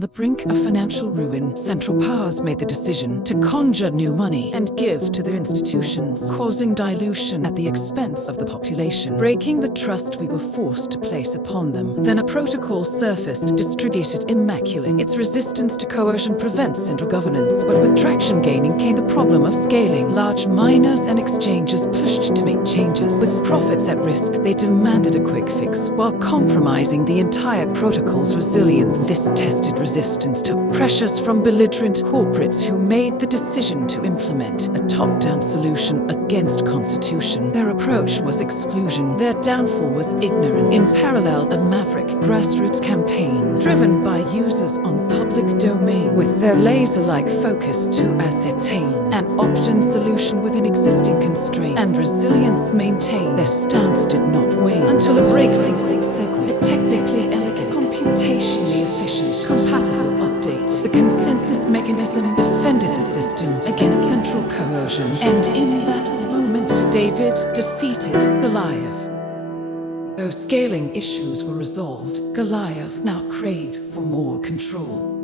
On the brink of financial ruin, Central Powers made the decision to conjure new money and give to their institutions, causing dilution at the expense of the population, breaking the trust we were forced to place upon them. Then a protocol surfaced, distributed immaculate. Its resistance to coercion prevents central governance, but with traction gaining came the problem of scaling. Large miners and exchanges pushed to make changes. With profits at risk, they demanded a quick fix, while compromising the entire protocol's resilience. This tested resistance took pressures from belligerent corporates who made the decision to implement a top-down solution against constitution. Their approach was exclusion. Their downfall was ignorance. In parallel, a maverick grassroots campaign, driven by users on public domain, with their laser-like focus to ascertain an option solution within existing constraints and resilience maintained. Their stance did not wane until a breakthrough segment, a technically elegant, computationally efficient, compatible update. The consensus mechanism defended the system against central coercion, and in that moment, David defeated Goliath. Though scaling issues were resolved, Goliath now craved for more control.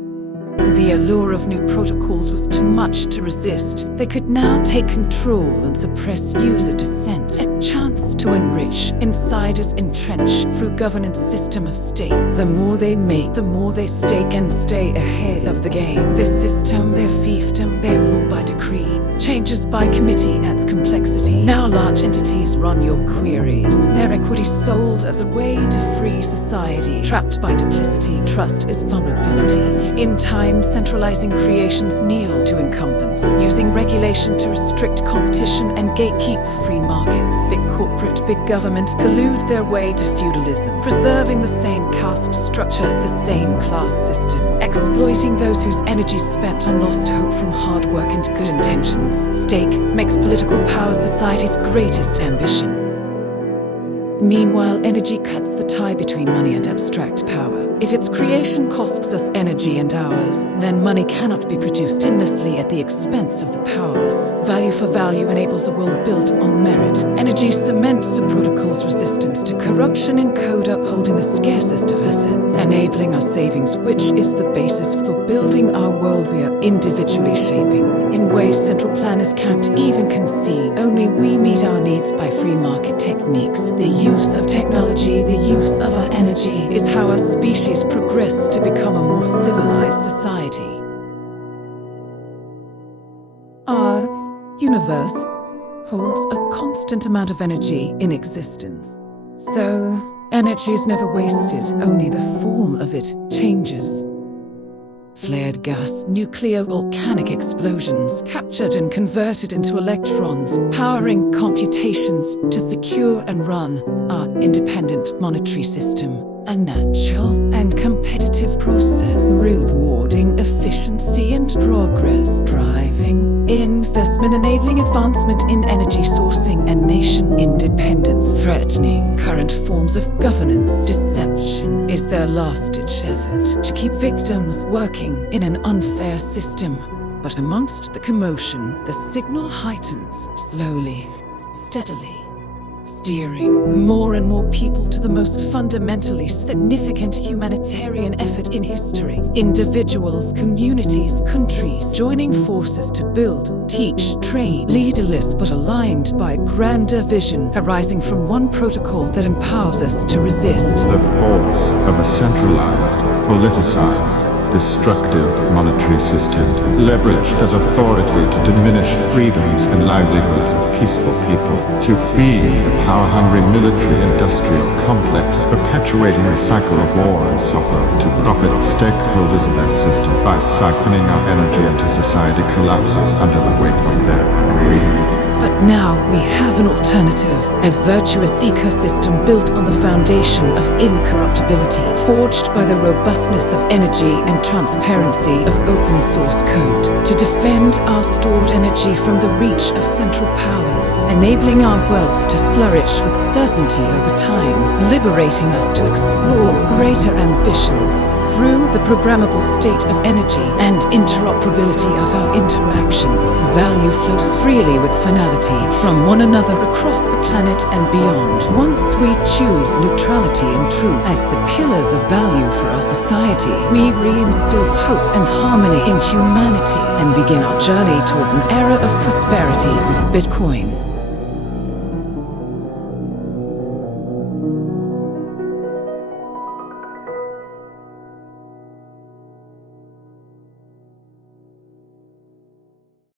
The allure of new protocols was too much to resist. They could now take control and suppress user dissent. A chance to enrich, insiders entrench through governance system of state. The more they make, the more they stake and stay ahead of the game. This system, their fiefdom, they rule by decree. Changes by committee adds complexity. Now large entities run your queries. Their equity sold as a way to free society. Trapped by duplicity, trust is vulnerability. In time, centralizing creations kneel to incumbents, using regulation to restrict competition and gatekeep free markets. Big corporate, big government collude their way to feudalism, preserving the same caste structure, the same class system, exploiting those whose energy spent on lost hope from hard work and good intentions. Stake makes political power society's greatest ambition. Meanwhile, energy cuts the tie between money and abstract power. If its creation costs us energy and hours, then money cannot be produced endlessly at the expense of the powerless. Value for value enables a world built on merit. Energy cements the protocol's resistance to corruption in code, upholding the scarcest of assets, enabling our savings, which is the basis for building our world we are individually shaping, in ways central planners can't even conceive. Only we meet our needs by free market techniques. The use of technology, the use of our energy, is how our species progress to become a more civilized society. Our universe holds a constant amount of energy in existence. So, energy is never wasted, only the form of it changes. Flared gas, nuclear volcanic explosions, captured and converted into electrons, powering computations to secure and run our independent monetary system. A natural and competitive process, rewarding efficiency and progress, driving investment, enabling advancement in energy sourcing and nation independence, threatening current forms of governance. Deception is their last-ditch effort to keep victims working in an unfair system. But amongst the commotion, the signal heightens, slowly, steadily, steering more and more people to the most fundamentally significant humanitarian effort in history. Individuals, communities, countries joining forces to build, teach, train, leaderless but aligned by a grander vision arising from one protocol that empowers us to resist the force of a centralized, politicized, destructive monetary system, leveraged as authority to diminish freedoms and livelihoods of peaceful people, to feed the power-hungry military-industrial complex, perpetuating the cycle of war and suffer, to profit stakeholders of their system by siphoning our energy until society collapses under the weight of their greed. But now we have an alternative, a virtuous ecosystem built on the foundation of incorruptibility, forged by the robustness of energy and transparency of open source code, to defend our stored energy from the reach of central powers, enabling our wealth to flourish with certainty over time, liberating us to explore greater ambitions. Through the programmable state of energy and interoperability of our interactions, value flows freely with finality. prosperity from one another across the planet and beyond. Once we choose neutrality and truth as the pillars of value for our society, we reinstill hope and harmony in humanity and begin our journey towards an era of prosperity with Bitcoin.